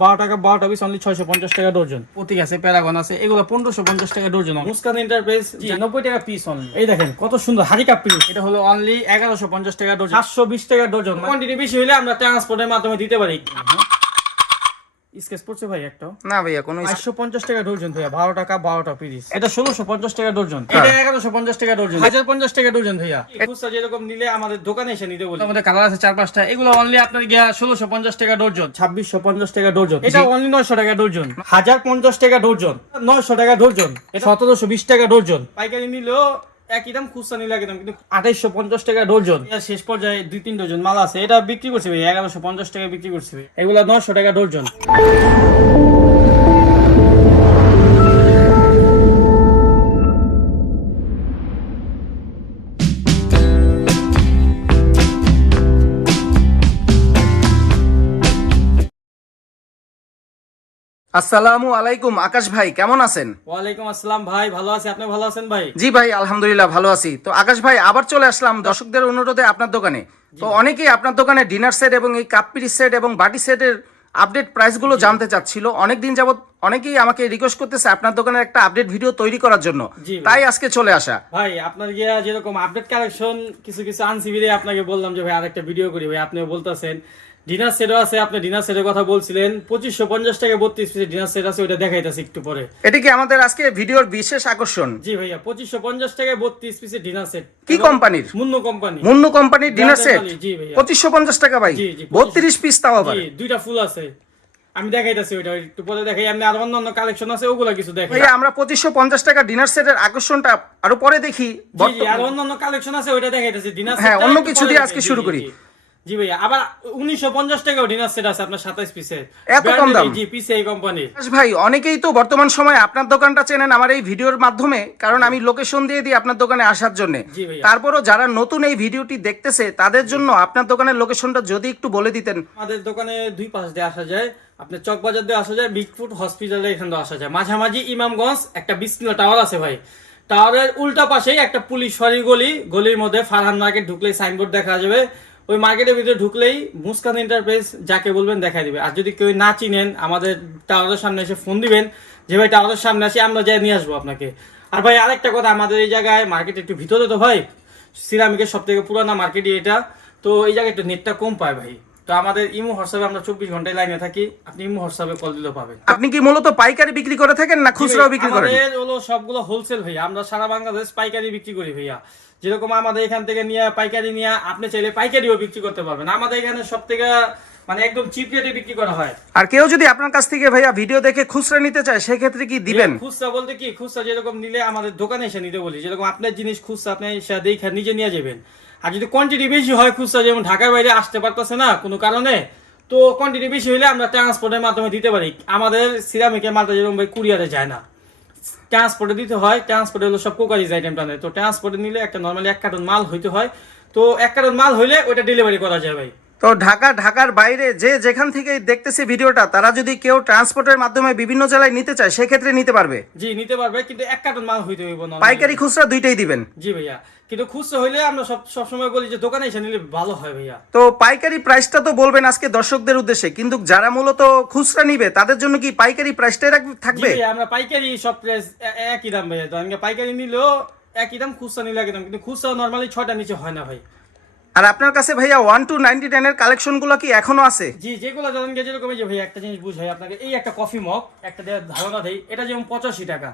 বারো টাকা বারোটা পিস অনলি ছয়শো পঞ্চাশ টাকা ডজন প্রতীক আছে প্যারাগন আছে এগুলো পনেরোশো পঞ্চাশ টাকা ডজন মুস্কান এন্টারপ্রাইজ নব্বই টাকা পিস অনলি এই দেখেন কত সুন্দর হারি কাপ পিস এটা হলো অনলি এগারোশো পঞ্চাশ টাকা ডোজন সাতশো বিশ টাকা ডজন কোয়ান্টিটি বেশি হলে আমরা ট্রান্সপোর্টের মাধ্যমে দিতে পারি। স্কেচ পড়ছে ভাই একটা না ভাইয়া কোনো চারশো পঞ্চাশ টাকা ডর্জন ভাইয়া বারো টাকা বারোটা পিস এটা ষোলোশো পঞ্চাশ টাকা ডর্জন। এটা এগারোশো পঞ্চাশ টাকা ডর্জন। হাজার পঞ্চাশ টাকা ডর্জন ভাইয়া। খুচরা যেরকম নিলে আমাদের দোকানে এসে নিতে বলি। আমাদের কালার আছে চার পাঁচটা এগুলো অনলি আপনার গিয়া ষোলোশো পঞ্চাশ টাকা ডর্জন। ছাব্বিশশো পঞ্চাশ টাকা ডর্জন। এটা অনলি নয়শো টাকা ডর্জন। হাজার পঞ্চাশ টাকা ডর্জন। নয়শো টাকা ডর্জন। এটা সতেরোশো বিশ টাকা ডর্জন। পাইকারি নিলেও একই দাম খুচরা নিলে একই কিন্তু আঠাইশশো পঞ্চাশ টাকা ডজন। শেষ পর্যায়ে দুই, তিন ডজন মাল আছে, এটা বিক্রি করছে ভাই, এগারোশো পঞ্চাশ টাকা বিক্রি করছে এগুলো নয়শো টাকা ডর্জন আসসালামু আলাইকুম আকাশ ভাই কেমন আছেন? ওয়ালাইকুম আসসালাম ভাই ভালো আছি। আপনি ভালো আছেন ভাই? জি ভাই আলহামদুলিল্লাহ ভালো আছি। তো আকাশ ভাই আবার চলে আসলাম দর্শকদের অনুরোধে আপনার দোকানে। তো অনেকেই আপনার দোকানে ডিনার সেট এবং এই কাপ পিরিচ সেট এবং বাটি সেটের আপডেট প্রাইসগুলো জানতে চাচ্ছিল। অনেকদিন যাবত অনেকেই আমাকে রিকোয়েস্ট করতেছে আপনার দোকানের একটা আপডেট ভিডিও তৈরি করার জন্য। তাই আজকে চলে আসা। ভাই আপনার গিয়া যেরকম আপডেট কালেকশন কিছু কিছু আনছি বিদে আপনাকে বললাম যে ভাই আরেকটা ভিডিও করি। ভাই আপনিও বলতেছেন ডিনার সেটও আছে আপনি ডিনার সেটের কথা বলছিলেন পঁচিশশো পঞ্চাশ টাকা বত্রিশ পিসের ডিনার সেট আছে ওইটা দেখাইতেছি একটু পরে। এটি কি আমাদের আজকে ভিডিওর বিশেষ আকর্ষণ? জি ভাইয়া পঁচিশশো পঞ্চাশ টাকায় বত্রিশ পিসের ডিনার সেট। কি কোম্পানির? মুন্ন কোম্পানি। মুন্নু কোম্পানির ডিনার সেট? জি ভাইয়া। পঁচিশশো পঞ্চাশ টাকা ভাই বত্রিশ পিস তাও আবার। দুইটা ফুল আছে। আমি দেখাইতেছি ওইটা একটু পরে দেখাই আমি আর অন্যান্য কালেকশন আছে ওগুলা কিছু দেখাই। ভাইয়া আমরা পঁচিশশো পঞ্চাশ টাকা ডিনার সেটের আকর্ষণটা আরও পরে দেখি। জি আর অন্যান্য কালেকশন আছে ওইটা দেখাইতেছি ডিনার হ্যাঁ, অন্য কিছু দিয়ে আজকে শুরু করি। জি। ভাইয়া আবার উনিশশো পঞ্চাশ টাকাও ডিনার সেট আছে আপনার সাতাইশ পিসের। এত কম দাম? জি পিসিআই কোম্পানির ভাই অনেকেই তো বর্তমান সময়ে আপনার দোকানটা চেনেন আমার এই ভিডিওর মাধ্যমে কারণ আমি লোকেশন দিয়ে দিই আপনার দোকানে আসার জন্য। তারপরও যারা নতুন এই ভিডিওটি দেখতেছে তাদের জন্য আপনার দোকানের লোকেশনটা যদি একটু বলে দিতেন। আমাদের দোকানে দুই পাশ দিয়ে আসা যায়। আপনার চক বাজার দিয়ে আসা যায় বিগফুট হসপিটালে এখান দিয়ে আসা যায়। মাঝামাঝি ইমামগঞ্জ একটা বিসমিল্লা টাওয়ার আছে ভাই। টাওয়ারের উল্টা পাশেই একটা পুলিশ ফাঁড়ি গলি। গলির মধ্যে ফারহান মার্কেট ঢুকলেই সাইনবোর্ড দেখা যাবে। ওই মার্কেটের ভিতরে ঢুকলেই মুসকান এন্টারপ্রাইজ যাকে বলবেন দেখা দিবে। আর যদি কেউ না চিনেন, আমাদের টাওয়ারের সামনে এসে ফোন দিবেন যে, ভাই টাওয়ারের সামনে আসি, আমরা যাই, নিয়ে আসব আপনাকে। আর ভাই, আরেকটা কথা, আমাদের এই জায়গায় মার্কেট একটু ভিতরে তো ভাই, সিরামিকের সব থেকে পুরানা মার্কেটই এটা। তো এই জায়গায় একটু নেটটা কম পায় ভাই। তো আমাদের ইমো হোয়াটসঅ্যাপে আমরা চব্বিশ ঘন্টায় লাইনে থাকি। আপনি ইমো হোয়াটসঅ্যাপে কল দিলে পাবেন। আপনি কি মূলত পাইকারি বিক্রি করে থাকেন না খুচরাও বিক্রি করেন? আমাদের হলো সবগুলো হোলসেল ভাইয়া। আমরা সারা বাংলাদেশ পাইকারি বিক্রি করি ভাইয়া। যেরকম আমাদের এখান থেকে নিয়ে পাইকারি নিয়ে আপনি চাইলে পাইকারিও বিক্রি করতে পারবেন। আমাদের এখানে সব থেকে মানে একদম চিপ রেটে বিক্রি করা হয়। আর কেউ যদি আপনার কাছ থেকে ভাইয়া ভিডিও দেখে খুচরা নিতে চায় সেক্ষেত্রে কি দিবেন? খুচরা বলতে কি খুচরা যেরকম নিলে আমাদের দোকানে এসে নিতে বলি যেরকম আপনার জিনিস খুচরা আপনি দেখে নিজে নিয়ে যাবেন। আর যদি কোয়ান্টিটি বেশি হয় খুচরা যেমন ঢাকার বাইরে আসতে পারতেছে না কোনো কারণে তো কোয়ান্টিটি বেশি হলে আমরা ট্রান্সপোর্টের মাধ্যমে দিতে পারি। আমাদের সিরামিকের মালটা যেরকম ভাই কুরিয়ারে যায় না। ট্রান্সপোর্টে দিতে হয় ট্রান্সপোর্টে হলো সব কোকারিজ আইটেমটা নেই তো ট্রান্সপোর্টে নিলে একটা নর্মালি এক কার্টন মাল হইতে হয়। তো এক কার্টন মাল হইলে ওইটা ডেলিভারি করা যায় ভাই। তো ঢাকা ঢাকার বাইরে যে যেখান থেকে দেখতেছে ভিডিওটা তারা যদি কেউ ট্রান্সপোর্টের মাধ্যমে বিভিন্ন জেলায় নিতে চায় সেক্ষেত্রে নিতে পারবে? জি নিতে পারবে কিন্তু এক কার্টন মাল হইতে হইব না পাইকারি খুচরা দুইটাই দিবেন? জি ভাইয়া কিন্তু খুচরা হইলে আমরা সব সবসময় বলি যে দোকানে এসে নিলে ভালো হয় ভাইয়া। তো পাইকারি প্রাইসটা তো বলবেন আজকে দর্শকদের উদ্দেশ্যে কিন্তু যারা মূলত খুচরা নিবে তাদের জন্য কি পাইকারি প্রাইসটাই থাকবে? আমরা পাইকারি সব প্রাইস একই দাম ভাইয়া তো পাইকারি নিলেও একই দাম খুচরা নিলে একই দাম কিন্তু খুচরা নর্মালি ছয়টা নিচে হয় না ভাই। আর আপনার কাছে ভাইয়া ওয়ান টু নাইনটি টেনের কালেকশনগুলো কি এখনও আছে? জি যেগুলো জানেন গেছে যেরকম এই যে ভাই একটা জিনিস বুঝাই আপনাকে এই একটা কফি মগ একটা দিয়ে ধারণা দেই এটা যেমন পঁচাশি টাকা।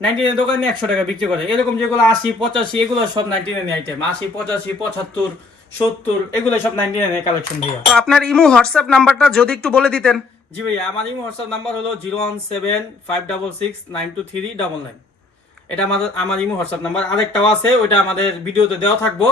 নাইনটি নাইন দোকানে একশো টাকা বিক্রি করে। এরকম যেগুলো আশি পঁচাশি এগুলো সব নাইনটি নাইন আইটেম আশি পঁচাশি পঁচাত্তর সত্তর এগুলো সব নাইনটি নাইনের কালেকশন ভাইয়া। তো আপনার ইমো হোয়াটসঅ্যাপ নাম্বারটা যদি একটু বলে দিতেন। জি ভাইয়া আমার ইমো হোয়াটসঅ্যাপ নাম্বার হলো zero one seven five double six nine two three double nine এটা আমাদের আমার ইমো হোয়াটসঅ্যাপ নাম্বার। আরেকটাও আছে ওইটা আমাদের ভিডিওতে দেওয়া থাকব।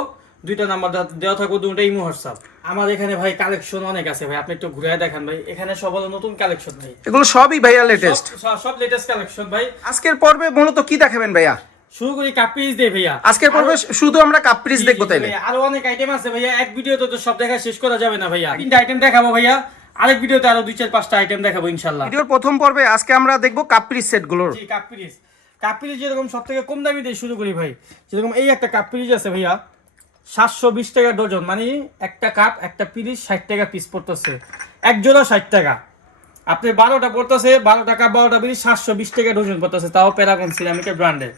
দুইটা নাম্বার দেওয়া থাকব দুটো ইমো হোয়াটসঅ্যাপ। আমার এখানে ভাই কালেকশন অনেক আছে ভাই আপনি একটু ঘুরে দেখান ভাই। এখানে সব হলো নতুন কালেকশন ভাই। এগুলো সবই ভাইয়া লেটেস্ট সব- লেটেস্ট কালেকশন ভাই। আজকের পর্বে মূলত কি দেখাবেন ভাইয়া? শুরু করি কাপিস দিয়ে ভাইয়া। আজকের পর্বে শুধু আমরা কাপ পিরিচ দেখব তাইলে। আরও অনেক আইটেম আছে ভাইয়া। এক ভিডিওতে তো সব দেখা শেষ করা যাবে না ভাইয়া। তিনটা আইটেম দেখাবো ভাইয়া। আরেক ভিডিওতে আরও দুই চার পাঁচটা আইটেম দেখাবো ইনশাল্লাহ। ভিডিওর প্রথম পর্বে আজকে আমরা দেখব কাপ পিরিচ সেটগুলোর। জি কাপ পিরিচ কাপ পিরিচ যেরকম সব থেকে কম দামি দিয়ে শুরু করি ভাই। যেরকম এই একটা কাপ পিরিচ আছে ভাইয়া। সাতশো বিশ টাকা ডজন মানে একটা কাপ, একটা পিরিচ ষাট টাকা পিস পড়তেছে। এক জোড়া ষাট টাকা। আপনি বারোটা পড়তেছে বারো টাকা বারোটা বিশ সাতশো বিশ টাকা ডজন পড়তেছে, তাও প্যারাগন সিরামিকের ব্র্যান্ডের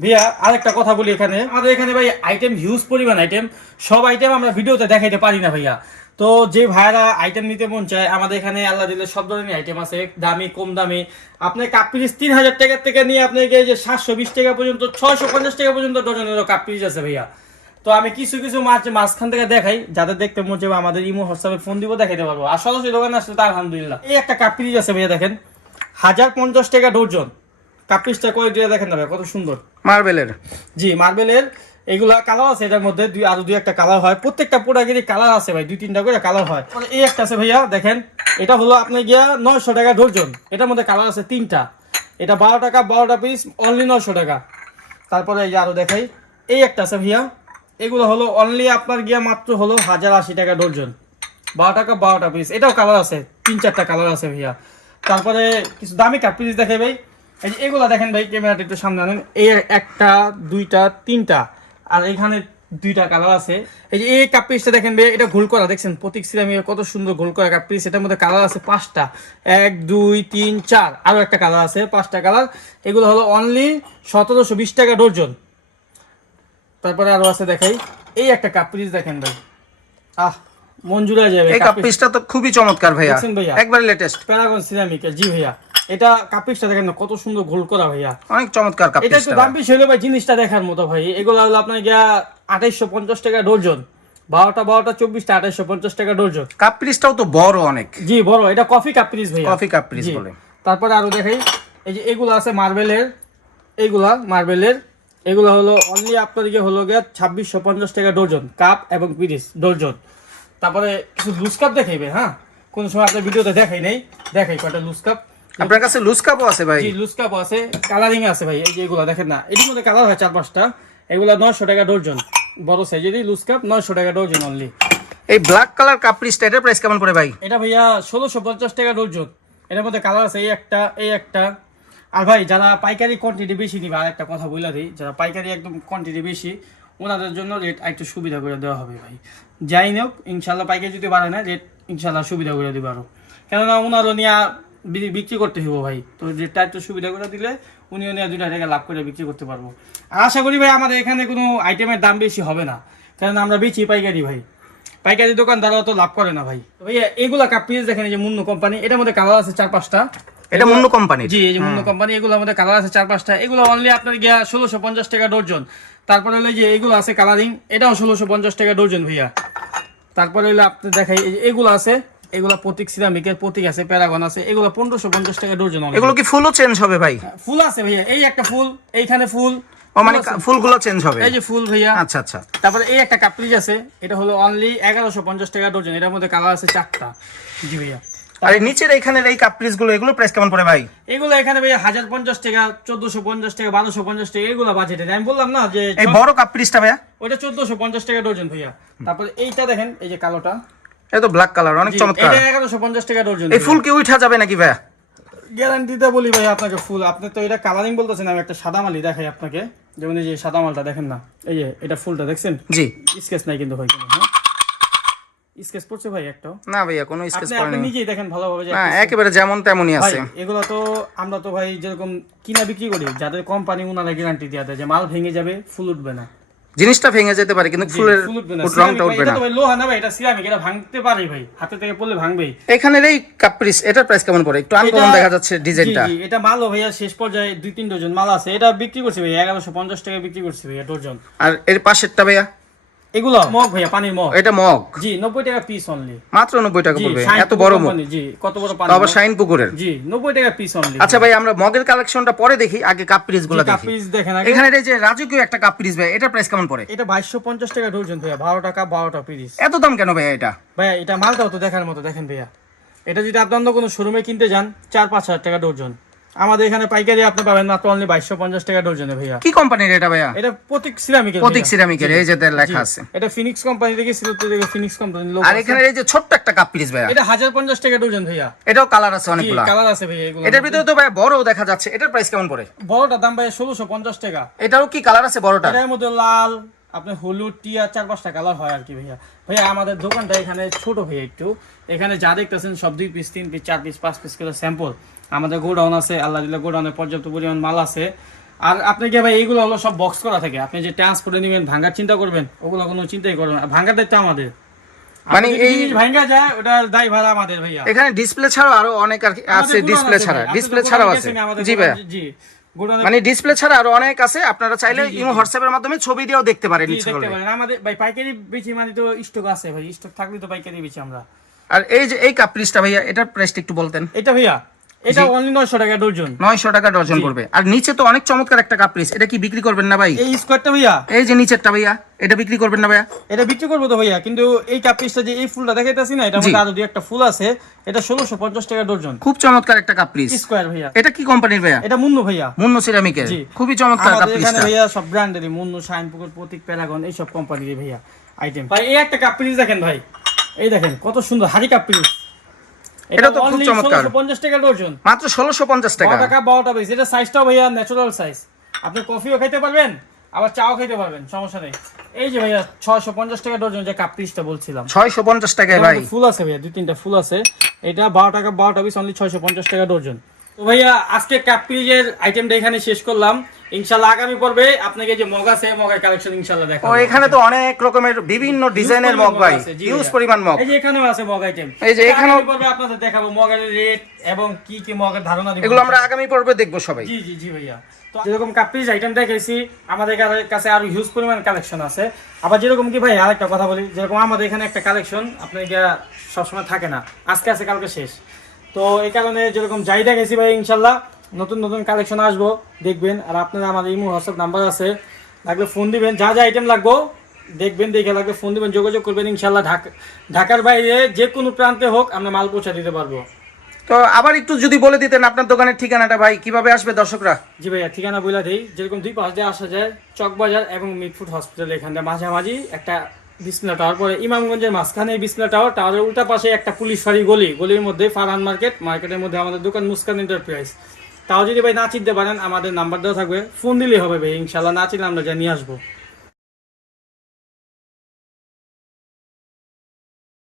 ভাইয়া, আরেকটা কথা বলি এখানে। আমাদের এখানে ভাই আইটেম হিউজ পরিমাণ আইটেম সব আইটেম আমরা ভিডিওতে দেখাইতে পারি না ভাইয়া। তো যে ভাইরা আইটেম নিতে মন চায়, আমাদের এখানে আল্লাহ দিলে সব ধরনের আইটেম আছে, দামি, কম দামি। আপনি কাপ পিস তিন হাজার টাকার থেকে নিয়ে আপনি এই যে সাতশো বিশ টাকা পর্যন্ত, ছয়শো পঞ্চাশ টাকা পর্যন্ত ডজনেরও কাপ পিস আছে ভাইয়া। তো আমি কিছু কিছু মাছ মাঝখান থেকে দেখাই যাদের দেখতে মন চাইবে আমাদের ইমো হোয়াটসঅ্যাপে ফোন দিব দেখাইতে পারব। আর সরাসরি দোকানে আসলে তো আলহামদুলিল্লাহ। এই একটা কাপ পিস আছে ভাইয়া দেখেন। হাজার পঞ্চাশ টাকা ডজন। কাপ পিসটা কোয়ালিটিটা দেখেন না ভাই কত সুন্দর। মার্বেলের। জি মার্বেলের। এগুলা কালার আছে এটার মধ্যে দুই আরও দুই একটা কালার হয়। প্রত্যেকটা প্রোডাক্টেরই কালার আছে ভাই দুই তিনটা করে কালার হয়। মানে এই একটা আছে ভাইয়া দেখেন। এটা হলো আপনার গিয়া নয়শো টাকা ডর্জন এটার মধ্যে কালার আছে তিনটা। এটা বারো টাকা বারোটা পিস অনলি নয়শো টাকা। তারপরে এই যে আরও দেখাই। এই একটা আছে ভাইয়া। এগুলো হলো অনলি আপনার গিয়া মাত্র হলো হাজার আশি টাকা ডর্জন বারো টাকা বারোটা পিস এটাও কালার আছে, তিন চারটা কালার আছে ভাইয়া। তারপরে কিছু দামি কাপ পিস দেখাই ভাই। এই যে এগুলো দেখেন ভাই, ক্যামেরাটা একটু সামনে আনেন। এই একটা, দুইটা, তিনটা, আর এখানে দুইটা কালার আছে। এই যে এই কাপ পিসটা দেখেন ভাই, এটা গোল করা, দেখছেন? প্রতীক সিরামিকের কত সুন্দর গোল করা কাপ পিস এটার মধ্যে কালার আছে পাঁচটা। এক, দুই, তিন, চার। আরও একটা কালার আছে, পাঁচটা কালার এগুলো হলো অনলি সতেরোশো বিশ টাকা ডর্জন তারপরে আরও আছে দেখাই। এই একটা কাপ পিস দেখেন ভাই। আহ মন জুড়ে যাবে এই কাপ পিসটা তো খুবই চমৎকার ভাইয়া? একবারে লেটেস্ট প্যারাগন সিরামিকের জি ভাইয়া। এটা কাপিসটা দেখেন না কত সুন্দর গোল করা ভাইয়া। অনেক চমৎকার কাপ এটা একটু পিসটা দাম বেশি হলে ভাই জিনিসটা দেখার মতো ভাই। এগুলো হলো আপনার গিয়া আঠাইশশো পঞ্চাশ টাকা ডর্জন বারোটা বারোটা চব্বিশটা আঠাইশশো পঞ্চাশ টাকা ডর্জন কাপ পিসটাও তো বড় অনেক। জি বড়। এটা কফি কাপিস ভাইয়া। কফি কাপ পিস বলে। তারপরে আরও দেখাই। এই যে এগুলো আছে মার্বেলের এইগুলা মার্বেলের এগুলো হলো অনলি আপনাদেরকে হলো গিয়া ছাব্বিশশো পঞ্চাশ টাকা ডর্জন কাপ এবং পিরিস ডর্জন তারপরে কিছু লুজ কাপ দেখাইবে হ্যাঁ? কোন সময় আপনার ভিডিওতে দেখাই নেই দেখাই কয়টা লুজ কাপ আপনার কাছে লুজ কাপও আছে ভাই। জি লুজ কাপ আছে কালারিং আছে ভাই এই যে এগুলো দেখেন না এটির মধ্যে কালার হয় চার পাঁচটা এগুলো নয়শো টাকা ডর্জন বড় সাইজেরই লুজ কাপ নয়শো টাকা ডর্জন অনলি এই ব্ল্যাক কালার কাপ পিসটা এটার প্রাইস কেমন পড়ে ভাই? এটা ভাইয়া ষোলোশো পঞ্চাশ টাকা ডর্জন এটার মধ্যে কালার আছে এই একটা এই একটা আর ভাই, যারা পাইকারি কোয়ান্টিটি বেশি নিবে, আর একটা কথা বলে দিই, যারা পাইকারি একদম কোয়ান্টিটি বেশি, ওনাদের জন্য রেট একটু সুবিধা করে দেওয়া হবে ভাই। যাই হোক ইনশাল্লাহ পাইকারি যদি বাড়ে না রেট ইনশাল্লাহ সুবিধা করে দেবে আরও। কেননা ওনারও নিয়ে বিক্রি করতে হইব ভাই, তো রেটটা একটু সুবিধা করে দিলে উনিও নিয়ে দুটা টাকা লাভ করে বিক্রি করতে পারব। আর আশা করি ভাই, আমাদের এখানে কোনো আইটেমের দাম বেশি হবে না কারণ আমরা বেচি পাইকারি ভাই। পাইকারি দোকানদাররা তো লাভ করে না ভাই। ভাইয়া, এগুলা কাপ পিস দেখেন এই যে মুন্নু কোম্পানি এটার মধ্যে কালার আছে চার পাঁচটা। এটা মুন্নু কোম্পানির জি এই যে মুন্নু কোম্পানি এগুলোর মধ্যে কালার আছে চার পাঁচটা এগুলো অনলি আপনার গিয়া ষোলোশো পঞ্চাশ টাকা ডর্জন। তারপরে হলো যে এগুলো আছে কালারিং এটাও ষোলোশো পঞ্চাশ টাকা ডর্জন ভাইয়া। তারপরে হলো আপনি দেখাই এগুলো আছে এগুলো প্রতীক সিরামিকের প্রতীক আছে প্যারাগন আছে এগুলো পনেরোশো পঞ্চাশ টাকা ডর্জন। এগুলো কি ফুলও চেঞ্জ হবে ভাই? ফুল আছে ভাইয়া। এই একটা ফুল এইখানে ফুল। ও মানে ফুলগুলো চেঞ্জ হবে। এই যে ফুল ভাইয়া। আচ্ছা আচ্ছা। তারপরে এই একটা কাপড়িজ আছে এটা হলো অনলি এগারোশো পঞ্চাশ টাকা ডর্জন। এটার মধ্যে কালার আছে চারটা। জি ভাইয়া। আর এই নিচের এইখানের এই কাপ পিসগুলো এগুলো প্রাইস কেমন পড়ে ভাই? এগুলো এখানে হাজার পঞ্চাশ টাকা চোদ্দশো পঞ্চাশ টাকা বারোশো পঞ্চাশ টাকা এগুলো বাজেটে আমি বললাম না যে এই বড় কাপ পিসটা ভাইয়া। ওইটা চোদ্দশো পঞ্চাশ টাকা ডর্জন ভাইয়া। তারপরে এইটা দেখেন এই যে কালোটা। এটা তো ব্ল্যাক কালার অনেক চমৎকার। এটা এগারোশো পঞ্চাশ টাকা ডর্জন এই ফুল কি উঠা যাবে নাকি ভাইয়া? গ্যারান্টিতে বলি ভাই আপনাকে ফুল। আপনি তো এটা কালারিং বলতেছেন আমি একটা সাদা মালি দেখাই আপনাকে। যেমন এই যে সাদা মালটা দেখেন না এই যে এটা ফুলটা দেখছেন? জি। স্কেচ নাই কিন্তু ভাই কোনো। হ্যাঁ স্কেচ পড়ছে ভাই একটাও। না ভাইয়া কোনো স্কেচ করে আপনি নিজেই দেখেন ভালোভাবে না একেবারে যেমন তেমনই আছে। এগুলো তো আমরা তো ভাই যেরকম কিনা বিক্রি করি যাদের কোম্পানি ওনারা গ্যারান্টি দেওয়া দেয় যে মাল ভেঙে যাবে ফুল উঠবে না। জিনিসটা ভেঙে যেতে পারে কিন্তু ফুলের রংটা উঠবে না। ভাই লোহা না ভাই এটা সিরামিক এটা ভাঙতে পারে ভাই। হাতে থেকে পড়লে ভাঙবেই। এখানের এই কাপ পিস এটার প্রাইস কেমন পড়ে? একটু আনকমন দেখা যাচ্ছে ডিজাইনটা। এটা মালও ভাইয়া শেষ পর্যায়ে দুই তিন ডজন মাল আছে। এটা বিক্রি করছি ভাই এগারোশো পঞ্চাশ টাকা বিক্রি করছি ভাইয়া ডজন। আর এর পাশেরটা ভাইয়া? এগুলো মগ ভাইয়া পানির মগ। এটা মগ। জি নব্বই টাকা পিস অনলি মাত্র নব্বই টাকা পড়বে। এত বড় মগ। জি কত বড় পানি তো শাইন পুকুরের জি নব্বই টাকা পিস অনলি আচ্ছা ভাই আমরা মগের কালেকশনটা পরে দেখি আগে কাপ পিসগুলো দেখি। পিস দেখেন আগে। এখানে এই যে রাজকীয় একটা কাপ পিস ভাই এটার প্রাইস কেমন পড়ে? এটা বাইশশো পঞ্চাশ টাকা ডজন ভাইয়া বারো টাকা বারোটা পিস এত দাম কেন ভাইয়া এটা? ভাইয়া এটা মালটাও তো দেখার মতো দেখেন ভাইয়া। এটা যদি আপনি অন্য কোনো শোরুমে কিনতে যান চার পাঁচ হাজার টাকা ডজন। আমাদের এখানে পাইকারি আপনি পাবেন মাত্র অনলি বাইশশো পঞ্চাশ টাকা ডজনে ভাইয়া। কি কোম্পানির এটা ভাইয়া? এটা প্রতীক সিরামিকের প্রতীক সিরামিকের এই যে তার লেখা আছে। এটা ফিনিক্স কোম্পানি থেকে সিলেক্ট থেকে ফিনিক্স কোম্পানি লোক আর এখানে এই যে ছোট্ট একটা কাপ পিস ভাইয়া। এটা হাজার পঞ্চাশ টাকা ডজন ভাইয়া। এটাও কালার আছে অনেকগুলা। কালার আছে ভাইয়া এগুলো। এটার ভিতরে তো ভাই বড় দেখা যাচ্ছে। এটার প্রাইস কেমন পড়ে? বড়টা দাম ভাইয়া ষোলোশো পঞ্চাশ টাকা। এটারও কি কালার আছে বড়টা এটার মধ্যে লাল আপনার হলুদ টিয়া চার পাঁচটা কালার হয় আর কি ভাইয়া। ভাইয়া আমাদের দোকানটা এখানে ছোট ভাইয়া একটু। এখানে যা দেখতেছেন সব দুই পিস তিন পিস চার পিস পাঁচ পিস করে স্যাম্পল আমাদের গোডাউন আছে আল্লাহ দিল্লা গোডাউনে পর্যাপ্ত পরিমাণ মাল আছে। আর আপনি কি ভাই এইগুলো হলো সব বক্স করা থাকে। আপনি যে ট্রান্সপোর্টে নেবেন ভাঙার চিন্তা করবেন ওগুলো কোনো চিন্তাই করবেন ভাঙার দায়িত্ব আমাদের। মানে মানে এই এই- ভাঙা যায় ওটার দায় আমাদের ভাইয়া। এখানে ডিসপ্লে ছাড়াও আরও অনেক আর কি আছে ডিসপ্লে ছাড়া। ডিসপ্লে ছাড়াও আছে। জি ভাইয়া। জি। মানে ডিসপ্লে ছাড়া আরও অনেক আছে আপনারা চাইলে ইমো হোয়াটসঅ্যাপের মাধ্যমে ছবি দিয়েও দেখতে পারেন করলে আমাদের ভাই পাইকারি বেচি মানে তো স্টক আছে ভাই। স্টক থাকলে তো পাইকারি বেচি আমরা। আর এই যে এই কাপ্রিসটা ভাইয়া এটার প্রাইসটা একটু বলতেন। এটা ভাইয়া এটা অনলি টাকা ডজন টাকা ডজন আর নিচে তো অনেক চমৎকার একটা কাপ্রিস এটা কি বিক্রি করবেন না ভাই? এই স্কোয়ারটা ভাইয়া। এই যে নিচেরটা ভাইয়া এটা বিক্রি করবেন না ভাইয়া? এটা বিক্রি করব তো ভাইয়া কিন্তু এই যে এই ফুলটা দেখাইতেছি না এটার মধ্যে আরও দুই একটা ফুল আছে এটা ষোলোশো পঞ্চাশ টাকা ডজন খুব চমৎকার একটা কাপ্রিস স্কোয়ার ভাইয়া। এটা কি কোম্পানির ভাইয়া? এটা মুন্নু ভাইয়া। মুন্ন সিরামিকের খুবই চমৎকার এখানে ভাইয়া সব ব্র্যান্ডেরই মুন্নু শাইনপুকুর প্রতীক প্যারাগন এইসব কোম্পানির ভাইয়া। আইটেম ভাই এই একটা কাপ পিস দেখেন ভাই। এই দেখেন কত সুন্দর হারি কাপ পিস এটা তো খুব চমৎকার। টাকা ডজন মাত্র ষোলোশো পঞ্চাশ টাকা। বারো টাকা পিস এটা সাইজটাও ভাইয়া ন্যাচারাল সাইজ আপনি কফিও খাইতে পারবেন আবার চাও খাইতে পারবেন সমস্যা নেই। এই যে ভাইয়া ছয়শো পঞ্চাশ টাকা ডজন যে কাপ পিসটা বলছিলাম। ছয়শো পঞ্চাশ টাকায় ভাই। ফুল আছে ভাইয়া দুই তিনটা ফুল আছে। এটা বারো টাকা বারোটা পিস অনলি ছয়শো পঞ্চাশ টাকা ডজন তো ভাইয়া আজকে কাপ পিসের আইটেমটা এখানে শেষ করলাম। ইনশাল্লাহ আগামী পর্বে আপনাকে যে মগ আছে মগের কালেকশন ইনশাল্লাহ ও এখানে তো অনেক রকমের বিভিন্ন ডিজাইনের মগ ভাই। ইউজ পরিমাণ মগ। এই যে এখানেও আছে মগ আইটেম এই যে এখানেও- পর্বে আপনাদের দেখাবো মগের রেট এবং কি কি মগের ধারণা দিব। এগুলো আমরা আগামী পর্বে দেখব সবাই। জি জি জি ভাইয়া। তো যেরকম কাপ্রিজ আইটেম দেখেছি আমাদের কাছে আরও হিউজ পরিমাণ কালেকশন আছে। আবার যেরকম কি ভাই আরেকটা কথা বলি যেরকম আমাদের এখানে একটা কালেকশন আপনার সবসময় থাকে না। আজকে আছে কালকে শেষ। তো এই কারণে যেরকম যাই দেখেছি ভাই ইনশাল্লাহ নতুন নতুন কালেকশন আসব দেখবেন। আর আপনারা আমাদের ইমো হোয়াটসঅ্যাপ নাম্বার আছে। লাগলে ফোন দিবেন। যা যা আইটেম লাগবো দেখবেন দেখে লাগবে ফোন দিবেন যোগাযোগ করবেন ইনশাল্লাহ ঢাকা ঢাকার বাইরে যে কোনো প্রান্তে হোক আমরা মাল পৌঁছে দিতে পারব। তো আবার একটু যদি বলে দিতেন আপনার দোকানের ঠিকানাটা ভাই কীভাবে আসবে দর্শকরা? জি ভাইয়া ঠিকানা বইলা দেই। যেরকম দুই পাশ দিয়ে আসা যায় চকবাজার এবং মিটফুট হসপিটাল এখানটা মাঝামাঝি একটা বিসমিলা টাওয়ার পরে। ইমামগঞ্জের মাঝখানে বিসমিলা টাওয়ার টাওয়ারের উল্টা পাশে একটা পুলিশ ফাঁড়ি গলি। গলির মধ্যে ফারহান মার্কেট মার্কেটের মধ্যে আমাদের দোকান মুস্কান এন্টারপ্রাইজ তাও যদি ভাই না চিনতে পারেন, আমাদের নাম্বার দেওয়া থাকবে। ফোন দিলেই হবে ভাই ইনশাল্লাহ না চিনলে আমরা যা নিয়ে আসব।